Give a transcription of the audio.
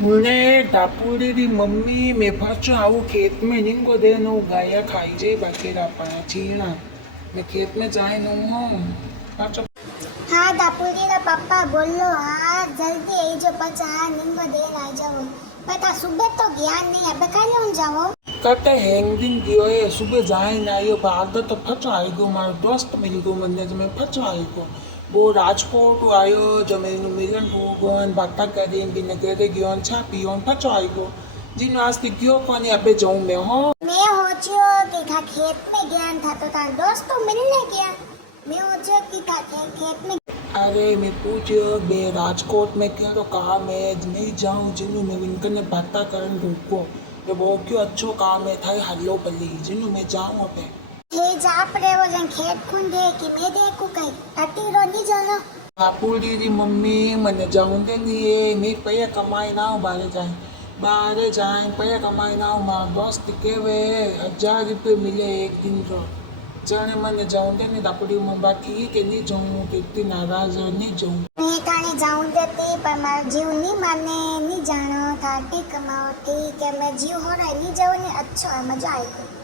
मुझे टापुरी री मम्मी मैं फंसो आऊ खेत में निंगो दे नो गाया खाई जे बाकेरा पाया चीना मैं खेत में जाए नो हूँ पाचो हाँ दापुरीरा पप्पा बोलो हाँ जल्दी आई जो पचा निंगो देर आ जाओ पता सुबह तो ज्ञान नहीं अब खाली उन जाओ करते हैंगिंग दियो है सुबह जाए ना आयो बाद तो फंसो आई गयो मारो दोस्त मिल गयो मंदिर जो मैं फंसो आई गयो वो राजकोट आयो जो मेनू मिलन भोगन बाता करी बिना घरे गयो छा पियो फंसो आई गयो जिन आज थी गयो कोनी अबे जाऊं मैं हो मैं होचियो कि था खेत में ज्ञान था तो तार दोस्त तो मिलने गया मैं होचियो कि था खेत में अरे मैं पूछियो बे राजकोट में क्या तो काम है नहीं जाऊं जिन्हों मैं इनकन ने बाता करन रुको ये वो क्यों अच्छो काम है थाई हल्लो पल्ली जिन्हों मैं जाऊं अबे हे जाप रे वो जन खेत खुंदे कि मैं देखू कई अटी रो नहीं जानो बापूजी री मम्मी मने जाऊं दे नहीं मैं पैया कमाई ना बाहर जाए पैया कमाई ना मार दोस्त के वे 1000 रुपये मिले एक दिन रो जाने मने जाऊं दे नहीं दापुड़ी मम्बा ठीक है नहीं जाऊं तो इतनी नाराज है नहीं जाऊं मैं काने जाऊं देती पर मार जीव नहीं माने नहीं जानो था ठीक कमाओ ठीक है मैं जीव हो रहा नहीं जाऊं नहीं अच्छा है मजा आएगा